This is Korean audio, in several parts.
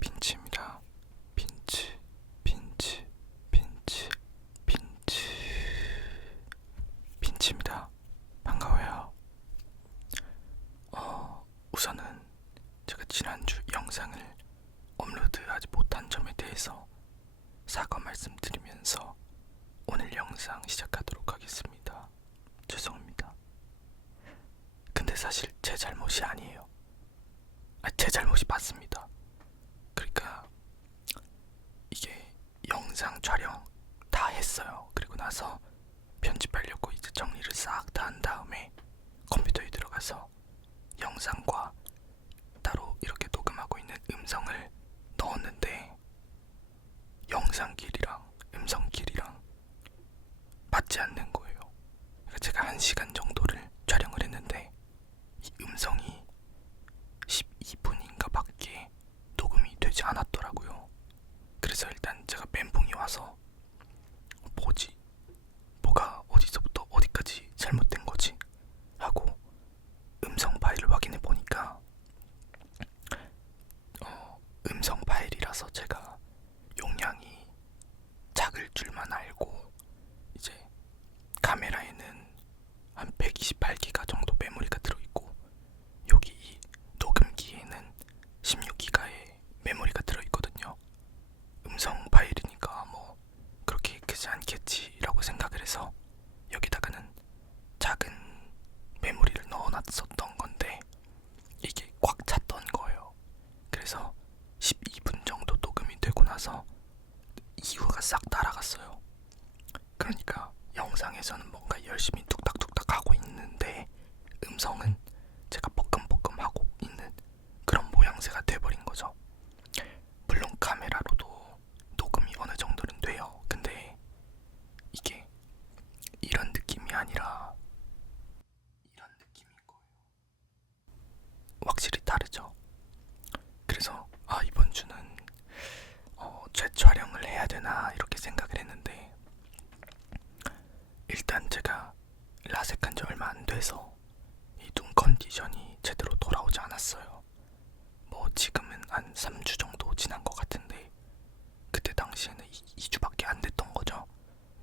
빈치입니다. 빈치, 빈치, 빈치, 빈치, 빈치입니다. 반가워요. 우선은 제가 지난주 영상을 업로드하지 못한 점에 대해서 사과 말씀드리면서 오늘 영상 시작하도록 하겠습니다. 죄송합니다. 근데 사실 제 잘못이 아니에요. 제 잘못이 맞습니다. 그러니까 이게 영상 촬영 다 했어요. 그리고 나서 편집하려고 이제 정리를 싹 다 한 다음에 컴퓨터에 들어가서 영상과 따로 이렇게 녹음하고 있는 음성을 넣었는데 영상 길이랑 음성 길이랑 맞지 않는 거예요. 그러니까 제가 1시간 정도를 촬영을 했는데 이 음성이 12분인가 밖에 녹음이 되지 않았더라고요. 그래서 일단 제가 멘붕이 와서 뭐지? 뭐가 어디서부터 어디까지 잘못된 거지? 하고 음성 파일을 확인해 보니까 음성 파일이라서 제가 용량이 작을 줄만 알고 이제 카메라에는 한 128기가 정도 메모리가 들어있고 여기 이 녹음기에는 16기가의 메모리가 들어있거든요. 음성 파일이니까 뭐 그렇게 크지 않겠지라고 생각을 해서 여기다가는 작은 메모리를 넣어놨었던 건데 이게 꽉 찼던 거예요. 그래서 12분 정도 녹음이 되고 나서 이후가 싹 날아갔어요. 그러니까 영상에서는 뭔가 열심히 뚝딱뚝딱 하고 있는데 음성은 제가 뻐끔뻐끔하고 있는 그런 모양새가 돼버린 거죠. 물론 카메라로도 녹음이 어느 정도는 돼요. 근데 이게 이런 느낌이 아니라 이런 느낌인 거예요. 확실히 다르죠. 그래서 이번 주는 재촬영을 해야 되나 이렇게 생각을 했는데 일단 제가 라섹한 지 얼마 안 돼서 이 눈 컨디션이 제대로 돌아오지 않았어요. 뭐 지금은 한 3주 정도 지난 것 같은데 그때 당시에는 2주밖에 안 됐던 거죠.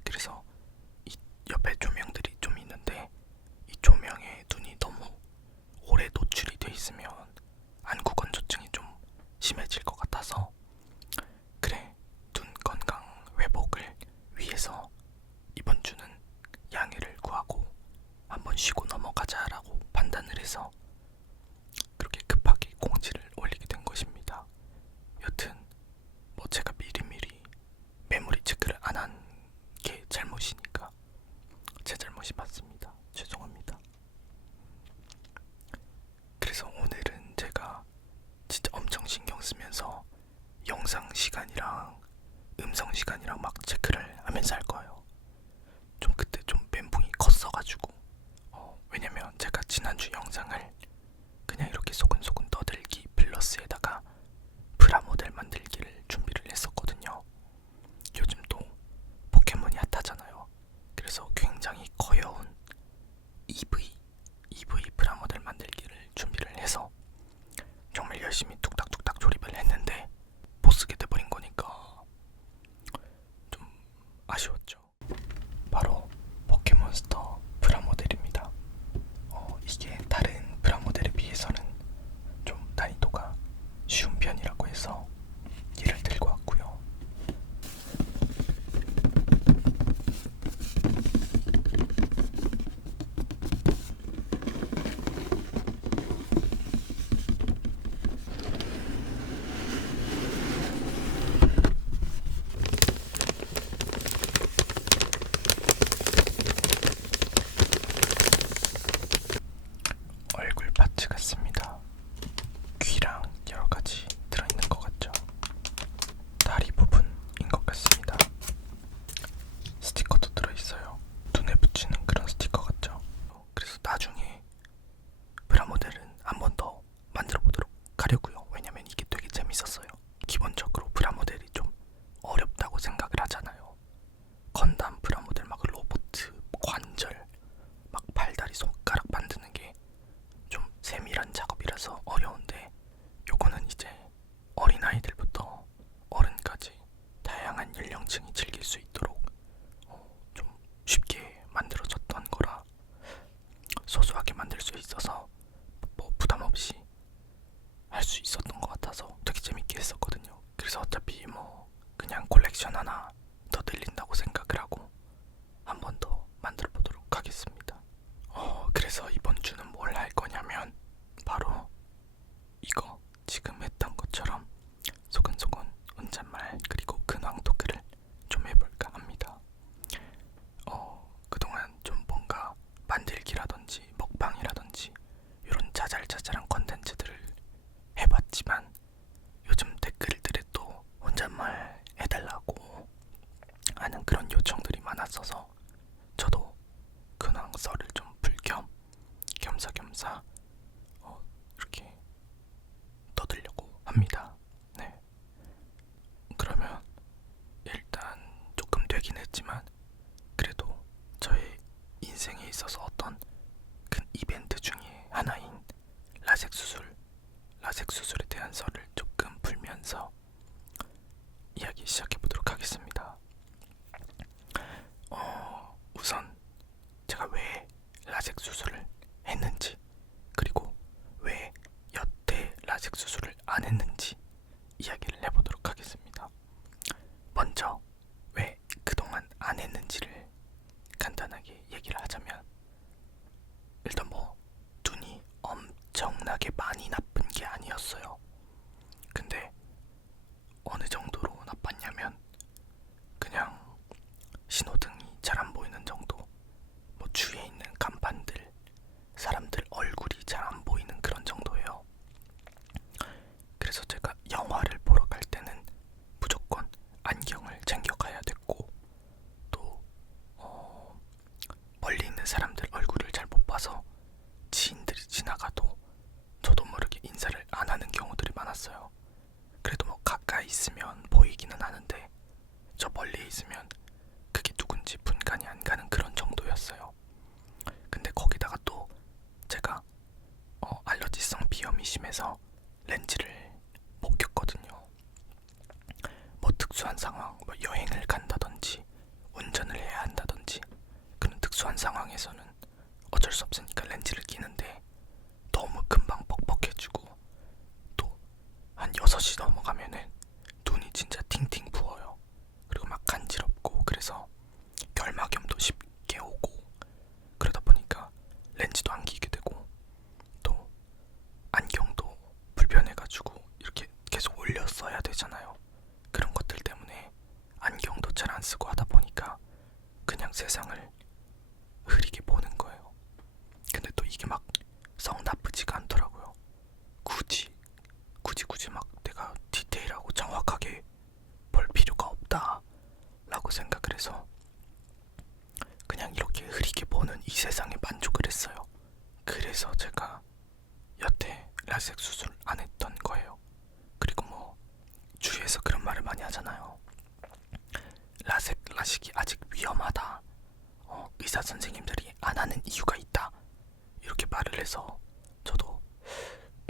그래서 이 옆에 조명들이 좀 있는데 이 조명에 눈이 너무 오래 노출이 돼 있으면 안구 건조증이 좀 심해질 것 같아서 그래, 눈 건강 회복을 위해서 이번 주는 양해를 구하고 한번 쉬고 넘어가자라고 판단을 해서 그렇게 급하게 공지를 올리게 된 것입니다. 여튼 뭐 제가 미리미리 메모리 체크를 안 한 게 잘못이니까 제 잘못이 맞습니다. 죄송합니다. 그래서 오늘은 제가 진짜 엄청 신경 쓰면서 영상 시간이랑 음성 시간이랑 막 체크를 하면서 할 거예요. 좀 그때 좀 멘붕이 컸어가지고 왜냐면 제가 지난주 영상을 그냥 이렇게 소근소근 떠들기 플러스에다가 프라모델 만들기를 준비를 했었거든요. 요즘 또 포켓몬이 핫하잖아요. 그래서 굉장히 거여운 EV 프라모델 만들기를 준비를 해서 정말 열심히 뚝딱뚝딱 조립을 했는데 못 쓰게 돼버린 거니까 좀 아쉬웠죠. 바로 포켓몬스터 프라모델입니다. 이게 다른 프라모델에 비해서는 좀 난이도가 쉬운 편이라고 해서 얘를 들고 왔고요. 얼굴 파츠 같습니다. 귀랑 여러가지 들어있는 것 같죠? 다리 부분인 것 같습니다. 스티커도 들어있어요. 눈에 붙이는 그런 스티커 같죠? 그래서 나중에 프라모델은 한 번 더 만들어 보도록 하려고요. 왜냐면 이게 되게 재밌었어요. 기본적으로 프라모델이 좀 어렵다고 생각을 하잖아요. 건담 프라모델 막 로봇 관절 막 팔다리 손가락 만드는 게 좀 세밀한 작업이라서 어려운데 요거는 이제 합니다. 네. 그러면 일단 조금 되긴 했지만 그래도 저의 인생에 있어서 어떤 큰 이벤트 중에 하나인 라섹 수술에 대한 썰을 조금 풀면서 이야기 시작해 보도록 하겠습니다. 우선 제가 왜 라섹 수술을 했는지, 그리고 왜 여태 라섹 수술을 안 했는지 이야기를 해보도록 하겠습니다. 먼저 왜 그동안 안 했는지를 간단하게 얘기를 하자면, 일단 눈이 엄청나게 많이 나쁜 게 아니었어요. 근데 어느 정도로 나빴냐면 그냥 신호등이 잘 안 보이는 정도, 주위에 있는 간판들, 사람들 얼굴이 잘 안 보이는 그런 정도예요. 그래서 제가 영화를 보러 갈 때는 무조건 안경을 챙겨가야 됐고, 또 멀리 있는 사람들 얼굴을 잘 못 봐서 지인들이 지나가도 저도 모르게 인사를 안 하는 경우들이 많았어요. 그래도 가까이 있으면 보이기는 하는데 저 멀리 있으면 그게 누군지 분간이 안 가는 그런 정도였어요. 근데 거기다가 또 제가 알러지성 비염이 심해서 렌즈를 못 꼈거든요. 특수한 상황, 여행을 간다든지 운전을 해야 한다든지 그런 특수한 상황에서는 어쩔 수 없으니까 렌즈를 끼는데 너무 금방 뻑뻑해지고, 또 한 6시 넘어가면은 눈이 진짜 팅팅 부어요. 그리고 막 간지럽고, 그래서 결막염도 쉽게 오고, 그러다 보니까 렌즈도 안 끼게 되고, 또 안경도 불편해가지고 이렇게 계속 올려 써야 되잖아요. 그런 것들 때문에 안경도 잘 안 쓰고 하다 보니까 그냥 세상을 흐리게 보는 거예요. 근데 또 이게 막 썩 나쁘지가 않더라고요. 굳이 막 내가 디테일하고 정확하게 볼 필요가 없다 라고 생각을 해서 그냥 이렇게 흐리게 보는 이 세상에 만족을 했어요. 그래서 제가 여태 라섹 수술 안 했던 거예요. 그리고 주위에서 그런 말을 많이 하잖아요. 라식이 아직 위험하다. 의사 선생님들이 안 하는 이유가 있다. 이렇게 말을 해서 저도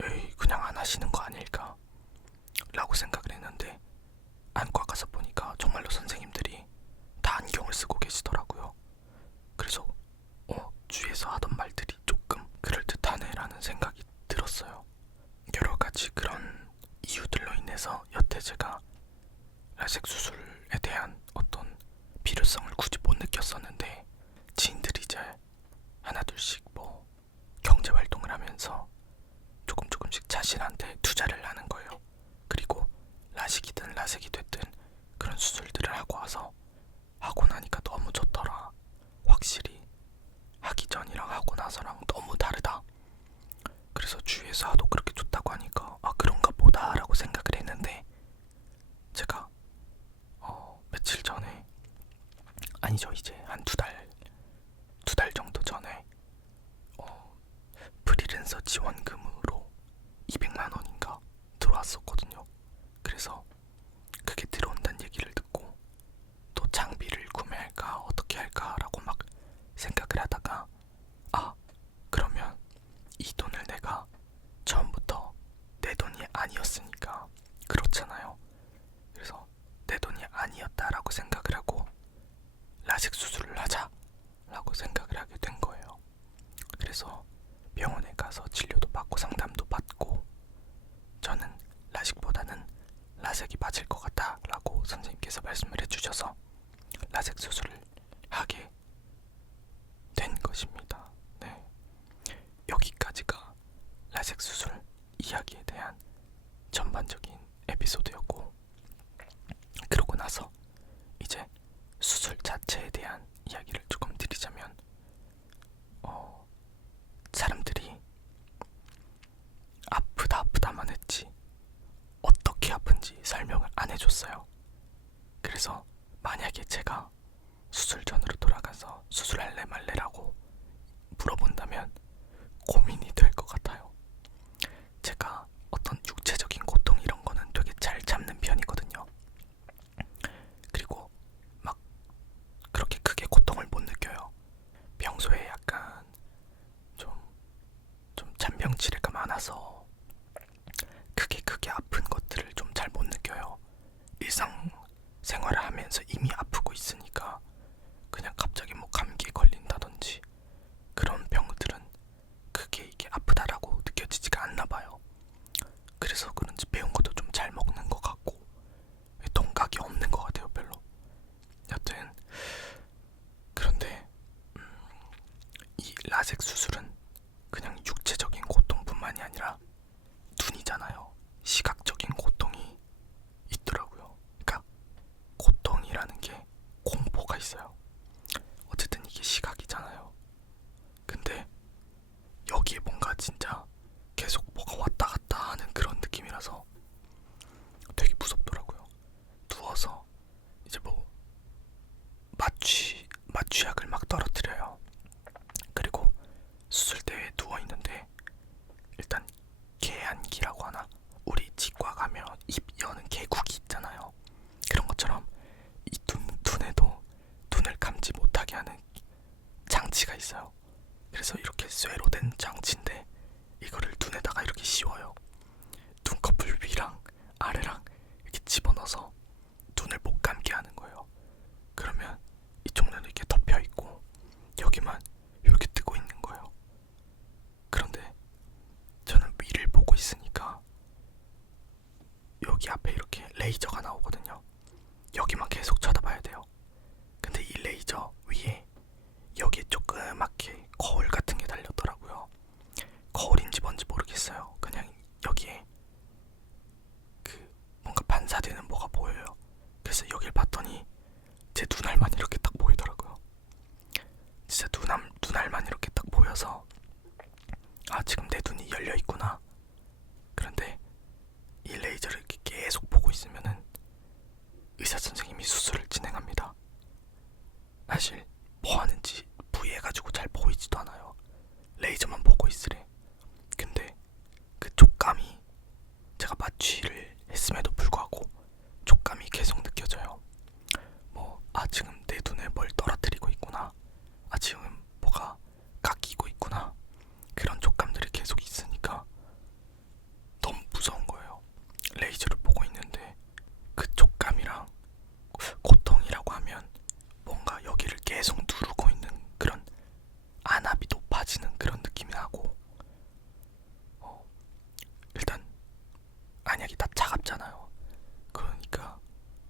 에이, 그냥 안 하시는 거 아닐까 라고 생각을 했는데, 안과 가서 보니까 정말로 선생님들이 다 안경을 쓰고 계시더라고요. 그래서 주위에서 하던 말들이 조금 그럴듯하네 라는 생각이 들었어요. 여러 가지 그런 이유들로 인해서 여태 제가 라섹 수술에 대한 어떤 필요성을 굳이 못 느꼈었는데, 지인들이 이제 하나둘씩 경제활동을 하면서 조금씩 자신한테 투자를 하는 거예요. 그리고 라식이든 라섹이 됐든 그런 수술들을 하고 와서 하고 나니까 너무 좋더라. 확실히 하기 전이랑 하고 나서랑 너무 다르다. 그래서 주위에서 하도 그렇게 좋다고 하니까 그런가 보다 라고 생각을 했는데, 제가 며칠 전에, 아니죠, 이제 한 두 달 정도 전에 프리랜서 지원금으로 200만 원인가 들어왔었거든요. 그래서 그게 들어온다는 얘기를 듣고 또 장비를 구매할까 어떻게 할까라고 막 생각을 하다가, 그러면 이 돈을 내가 처음부터 내 돈이 아니었으니까 그렇잖아요. 그래서 내 돈이 아니었다라고 생각을 하고 라식 수술을 하자라고 생각을 하게 된 거예요. 그래서 병원에 가서 진료도 받고 상담도 받고, 저는 라식보다는 라섹이 맞을 것 같다라고 선생님께서 말씀을 해주셔서 라섹 수술을 하게 된 것입니다. 네. 여기까지가 라섹 수술 이야기에 대한 전반적인 에피소드였고, 그러고 나서 이제 수술 자체에 대한 이야기를 조금 드리자면, 사람들이 아프다만 했지 어떻게 아픈지 설명을 안 해줬어요. 그래서 만약에 제가 수술 전으로 돌아가서 수술할래 말래라고 물어본다면 고민이 될 것 같아요. 제가 어떤 육체적인 고통 이런 아파서 크게 아픈 것들을 좀 잘 못 느껴요. 일상 생활을 하면서 이미 아프고 있으니까 그냥 갑자기 뭐 감기에 걸린다든지 그런 병들은 크게 이게 아프다라고 느껴지지가 않나 봐요. 그래서 그런지 매운 것도 좀 잘 먹는 것 같고 동각이 없는 것 같아요, 별로. 여튼 그런데 이 라섹 수술은 그냥 육체적인 고통뿐만이 아니라 눈이잖아요. 시각적인 고통이 있더라고요. 그러니까 고통이라는 게 공포가 있어요. 어쨌든 이게 시각이잖아요. 근데 여기에 뭔가 진짜 계속 뭐가 왔다 갔다 하는 그런 느낌이라서 되게 무섭더라고요. 누워서 이제 뭐 마취약을 막 떨어뜨려요. 그리고 수술대에 누워 있는데 일단 개안기라고 하나? 우리 치과 가면 입 여는 개구기 있잖아요. 그런 것처럼 이 눈에도 눈을 감지 못하게 하는 장치가 있어요. 그래서 이렇게 쇠로 된 장치인데 이거를 눈에다가 이렇게 씌워요. 눈꺼풀 위랑 아래랑 이렇게 집어넣어서 눈을 못 감게 하는 거예요. 그러면 이쪽 눈은 이렇게 덮여 있고 여기만 이렇게 뜨고 있는 거예요. 그런데 저는 위를 보고 있으니까 여기 앞에 이렇게 레이저가 나오거든요. 여기만 계속 쳐다봐야 돼요. 근데 이 레이저 위에 여기에 조그맣게 거울 같은 게 달렸더라고요. 거울인지 뭔지 모르겠어요. 그냥 여기에 그 뭔가 반사되는 뭐가 보여요. 그래서 여길 봤더니 제 눈알만 이렇게 딱 보이더라고요. 진짜 눈알만 이렇게 딱 보여서 아, 지금 내 눈이 열려 있구나. 그런데 이 레이저를 이렇게 계속 보고 있으면은 의사 선생님이 수술을 진행합니다. 사실 뭐 하는지 부위해가지고 잘 보이지도 않아요. 레이저만 보고 있으래. 근데 그 촉감이 제가 마취를 했음에도 불구하고 촉감이 계속 느껴져요. 뭐, 아, 지금 내 눈에 뭘 떨어뜨리고 있구나. 아, 지금 뭐가 깎이고 있구나. 그런 촉감들이 계속 있으니까 너무 무서운 거예요. 레이저를 보고 있는데 그 촉감이랑 고통이라고 하면 뭔가 여기를 계속 누르고 있는 그런 안압이 높아지는 그런 느낌이 나고 일단 안약이 다 차갑잖아요. 그러니까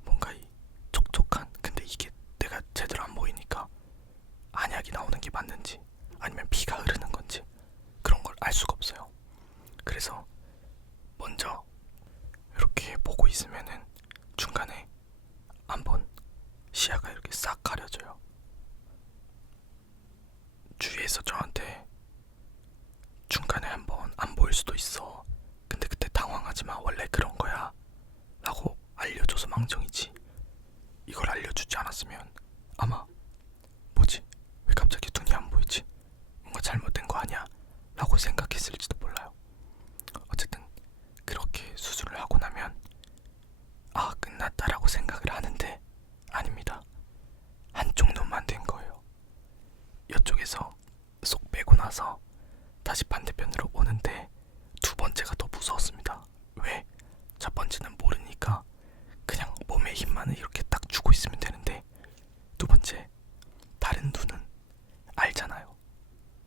뭔가 이 촉촉한 근데 이게 내가 제대로 안 보이니까 안약이 나오는 게 맞는지 아니면 피가 흐르는 건지 그런 걸 알 수가 없어요. 그래서 먼저 이렇게 보고 있으면은 중간에 한번 시야가 이렇게 싹 가려져요. 주위에서 저한테 중간에 한번 안 보일 수도 있어. 근데 그때 당황하지 마. 원래 그런 거야. 라고 알려줘서 망정이지. 이걸 알려주지 않았으면 아마 뭐지? 왜 갑자기 눈이 안 보이지? 뭔가 잘못된 거 아니야? 라고 생각했을지도 몰라요. 어쨌든 그렇게 수술을 하고 나면 아, 끝났다라고 생각을 하는데 아닙니다. 한쪽 눈만 된 거예요. 이쪽에서 쏙 빼고 나서 다시 반대편으로 오는데 두 번째가 더 무서웠습니다. 왜? 첫 번째는 모르니까 그냥 몸에 힘만 이렇게 딱 주고 있으면 되는데 두 번째 다른 눈은 알잖아요.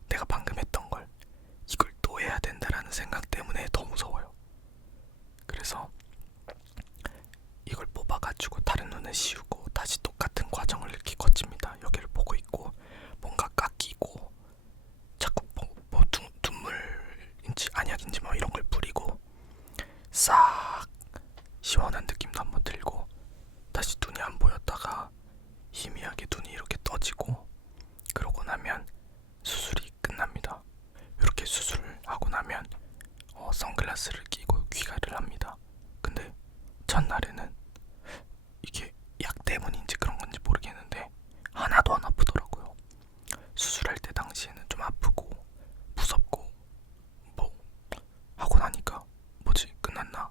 내가 방금 했던 걸 이걸 또 해야 된다라는 생각 때문에 더 무서워요. 그래서 이걸 뽑아가지고 다른 눈을 씌우고 다시 똑같은 과정을 이렇게 거칩니다. 여기를 보고 있고 뭔가 깎이고 자꾸 뭐 눈물인지 안약인지 뭐 이런 걸 뿌리고 싹 시원한 느낌도 한번 들고 다시 눈이 안 보였다가 희미하게 눈이 이렇게 떠지고 그러고 나면 수술이 끝납니다. 이렇게 수술을 하고 나면 선글라스를 끼고 귀가를 합니다. 근데 첫날에는 이게 약 때문인지 그런 건지 모르겠는데 하나도 안 아프더라고요. 수술할 때 당시에는 좀 아프고 무섭고 뭐 하고 나니까 뭐지 끝났나?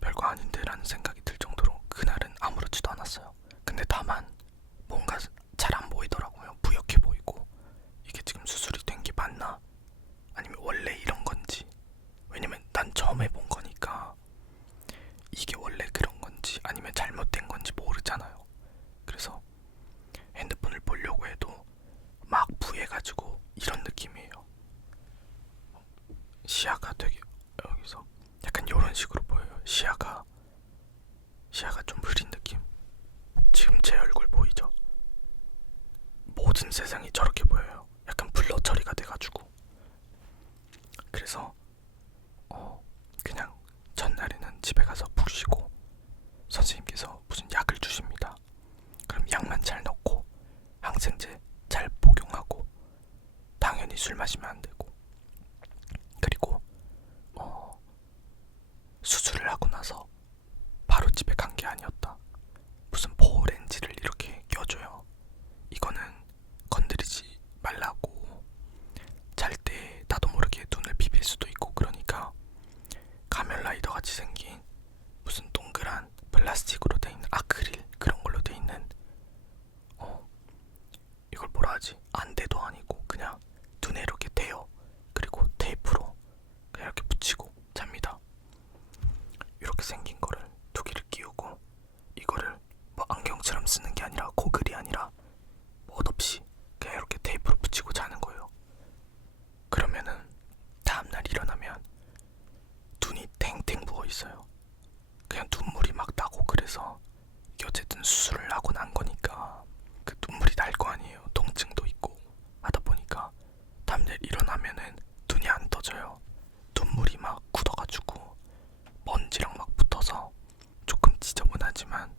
별거 아닌데 라는 생각이 들 정도로 그날은 아무렇지도 않았어요. 근데 다만 뭔가 잘 안 보이더라고요. 부옇게 보이고 이게 지금 수술이 된 게 맞나? 아니면 원래 이런 건지 이런 식으로 보여요. 시야가 좀 흐린 느낌. 지금 제 얼굴 보이죠? 모든 세상이 저렇게 보여요. 약간 블러 처리가 돼가지고. 그래서 그냥 전날에는 집에 가서 푹 쉬고 선생님께서 무슨 약을 주십니다. 그럼 약만 잘 넣고 항생제 잘 복용하고, 당연히 술 마시면 안 되고, 그리고 수술을 하고 나서 바로 집에 간 게 아니었다. 무슨 보호 렌즈를 이렇게 껴줘요. 이거는 건드리지 말라고. 잘 때 나도 모르게 눈을 비빌 수도 있고, 그러니까 가면라이더 같이 생긴 무슨 동그란 플라스틱으로 돼 있는 아크릴 그런 걸로 돼 있는 이걸 뭐라 하지? 안대도 아니고 그냥 눈에 이렇게 대요. 그리고 테이프로 그냥 이렇게 붙이고 잡니다. 이렇게 생긴 거를 2개를 끼우고, 이거를 뭐 안경처럼 쓰는 게 아니라, 고글이 아니라 멋없이 그냥 이렇게 테이프로 붙이고 자는 거예요. 그러면은 다음날 일어나면 눈이 탱탱 부어 있어요. 그냥 눈물이 막 나고. 그래서 이게 어쨌든 수술을 하고 난 거니까 그 눈물이 날 거 아니에요. 통증도 있고 하다 보니까 다음날 일어나면은 눈이 안 떠져요. 눈물이 막 굳어가지고 먼지랑 막 붙어서 조금 지저분하지만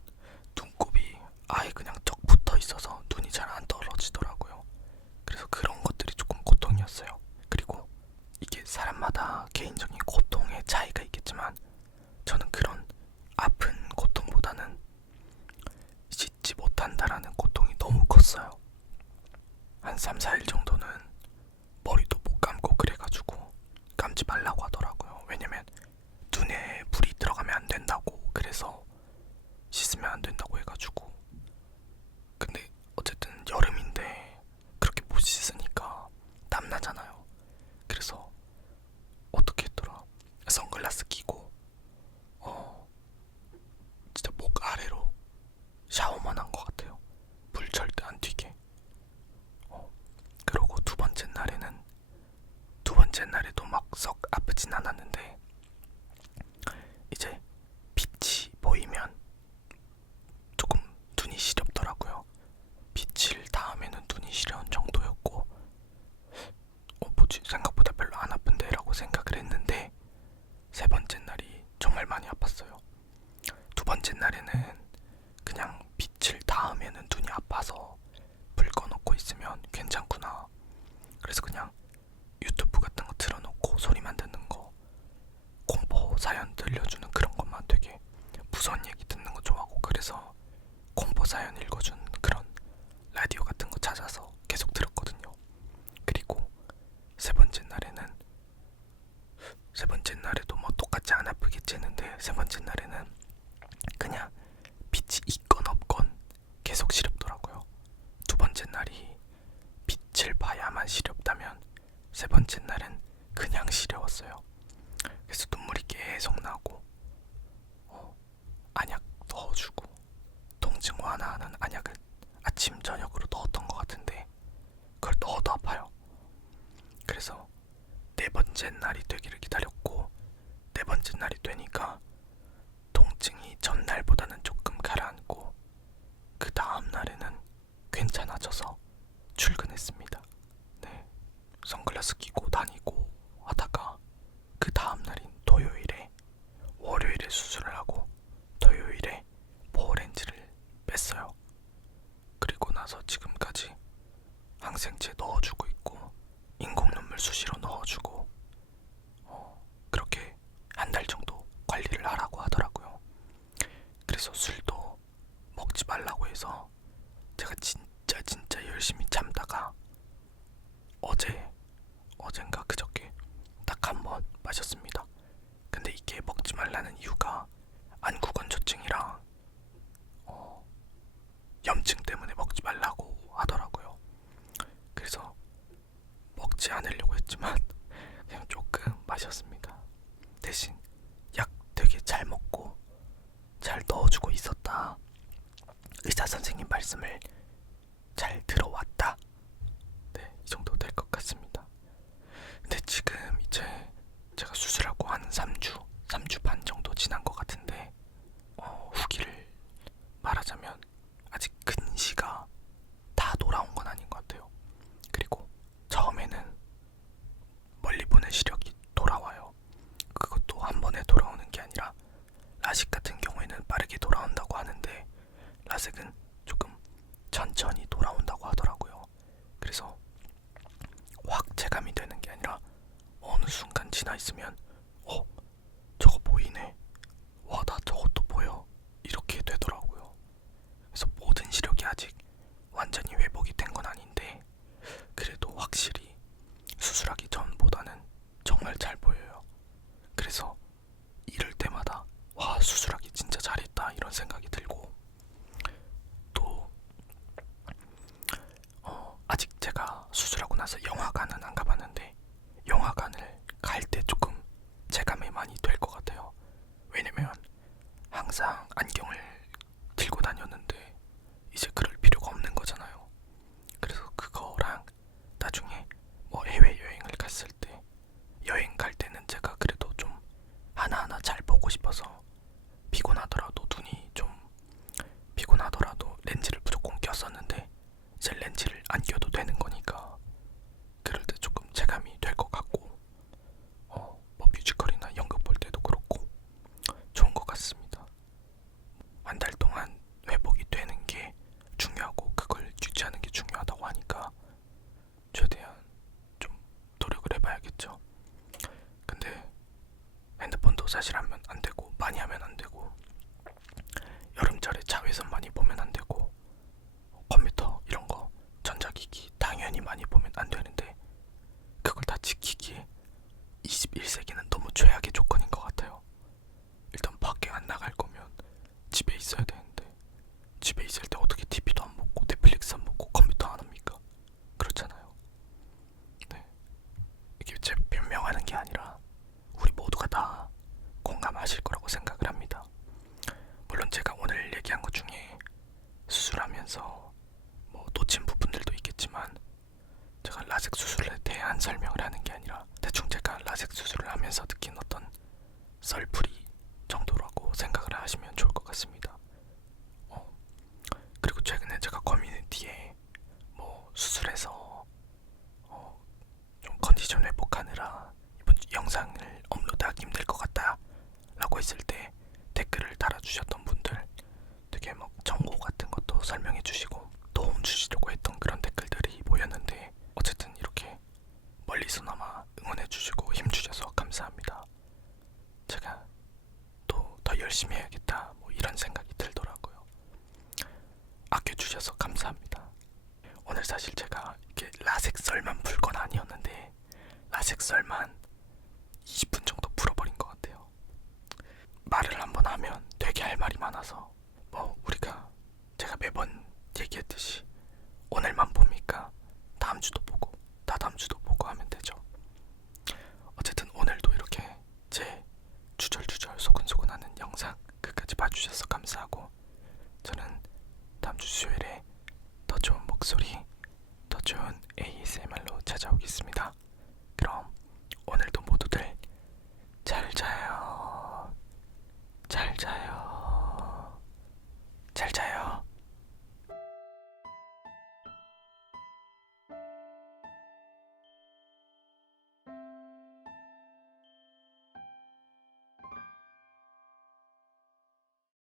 눈곱이 아예 그냥 쩍 붙어 있어서 눈이 잘 안 떨어지더라고요. 그래서 그런 것들이 조금 고통이었어요. 그리고 이게 사람마다 개인적인 고통의 차이가 있겠지만 저는 그런 아픈 고통보다는 씻지 못한다라는 고통이 너무 컸어요. 한 3, 4일 정도는 머리도 못 감고 그래가지고 감지 말라고 하더라고요. 왜냐면 눈에 불이 들어가면 안 된다고, 그래서 씻으면 안 된다고 해가지고. 근데 어쨌든 여름인데 그렇게 못 씻으니까 땀나잖아요. 그래서 어떻게 했더라? 선글라스 끼고 진짜 목 아래로 샤워만 한 것 같아요. 불 절대 안 튀게. 그러고 두 번째 날에도 막 썩 아프진 않았는데, 이제 빛이 보이면 조금 눈이 시렵더라고요. 빛을 닿으면은 눈이 시려운 정도였고, 뭐지, 생각보다 별로 안 아픈데 라고 생각을 했는데, 세 번째 날이 정말 많이 아팠어요. 두 번째 날에는 그냥 빛을 닿으면은 눈이 아파서 불 꺼놓고 있으면 괜찮구나. 그래서 그냥 유튜브 같은 거 틀어놓고 소리만 듣는 거, 공포 사연 들려주는 그런 것만, 되게 무서운 얘기 듣는 거 좋아하고, 그래서 공포 사연 읽어주는 그런 라디오 같은 거 찾아서 계속 들었거든요. 그리고 세 번째 날에도 뭐 똑같이 안 아프겠지 했는데, 세 번째 날에는 그냥 빛이 있건 없건 계속 시렵더라고요. 두 번째 날이 빛을 봐야만 시렵다면, 세 번째 날은 그냥 시려웠어요. 그래서 눈물이 계속 나고, 안약 넣어주고, 통증 완화하는 안약을 아침 저녁으로 넣었던 것 같은데 그걸 넣어도 아파요. 그래서 네 번째 날이 되기를 기다렸고, 네 번째 날이 되니까 통증이 전날보다는 조금 가라앉고, 그 다음 날에는 괜찮아져서 출근했습니다. 네, 선글라스 끼고 다니고 하다가 그 다음 날인 월요일에 수술을 하고 토요일에 보호렌즈를 뺐어요. 그리고 나서 지금까지 항생제 넣어주고 있고, 인공눈물 수시로 넣어주고, 그렇게 한 달 정도 관리를 하라고 하더라고요. 그래서 술도 먹지 말라고 해서 제가 진짜 열심히 참다가 어젠가 그저께 딱 한 번 마셨습니다. 근데 이게 먹지 말라는 이유가 안구건조증이랑 염증 때문에 먹지 말라고 하더라고요. 그래서 먹지 않으려고 했지만 그냥 조금 마셨습니다. 대신 약 되게 잘 먹고 잘 넣어주고 있었다, 의사 선생님 말씀을 잘 들어왔다, 네, 이 정도 될 것 같습니다. 근데 지금 이제 제가 수술하고 한 3주 반 정도 생각이 들고 또 아직 제가 수술하고 나서 영화관은 안 가봤는데 영화관을 갈 때 조금 체감이 많이 될 것 같아요. 왜냐면 항상 안경을 들고 다녔는데 이제 그럴 필요가 없는 거잖아요. 그래서 그거랑 나중에 뭐 해외여행을 갔을 때 여행 갈 때는 제가 그래도 좀 하나하나 잘 보고 싶어서 피곤하더라도 눈이 좀 피곤하더라도 렌즈를 무조건 꼈었는데 이제 렌즈를 안 껴도 되는 거니까 그럴 때 조금 체감이 될 것 같고 뭐 뮤지컬이나 연극 볼 때도 그렇고 좋은 것 같습니다. 한 달 동안 회복이 되는 게 중요하고 그걸 유지하는 게 중요하다고 하니까 최대한 좀 노력을 해봐야겠죠. 근데 핸드폰도 사실 하면 안 되고 많이 하면 안 되고 여름철에 자외선 많이 보면 안 되고 컴퓨터 이런 거 전자기기 당연히 많이 보면 안 되는데 그걸 다 지키기에 21세기는 너무 최악의 조건인 것 같아요. 일단 밖에 안 나갈 거면 집에 있어야 되는데 집에 있을 때 어떻게 TV도 안 보고 넷플릭스 안 보고 컴퓨터 안 합니까? 그렇잖아요. 네. 이게 제 변명하는 게 아니라 우리 모두가 다 공감하실 거라고 생각을 합니다. 물론 제가 오늘 얘기한 것 중에 수술하면서 뭐 놓친 부분들도 있겠지만 제가 라섹 수술에 대한 설명을 하는 게 아니라 대충 제가 라섹 수술을 하면서 느낀 어떤 썰풀이 정도라고 생각을 하시면 좋을 것 같습니다. 그리고 최근에 제가 커뮤니티에 뭐 수술해서 좀 컨디션 회복하느라 이번 영상을 업로드하기 힘들 것 같다 라고 했을 때 댓글을 달아주셨던 분들 되게 막 정보 같은 것도 설명해 주시고 도움 주시려고 했던 그런 댓글들이 모였는데 어쨌든 이렇게 멀리서나마 응원해 주시고 힘 주셔서 감사합니다. 제가 또 더 열심히 해야겠다 뭐 이런 생각이 들더라고요. 아껴주셔서 감사합니다. 오늘 사실 제가 이렇게 라섹 썰만 풀 건 아니었는데 라섹 썰만 20분 정도 풀어버린 것 같아요. 말을 한번 하면 되게 할 말이 많아서 뭐 우리가 제가 매번 얘기했듯이 오늘만 봅니까? 다음 주도 보고 다다음 주도 보고 하면 되죠. 어쨌든 오늘도 이렇게 제 주절주절 소근소근하는 영상 끝까지 봐주셔서 감사하고 저는 다음 주 수요일에 더 좋은 목소리, 더 좋은 ASMR로 찾아오겠습니다.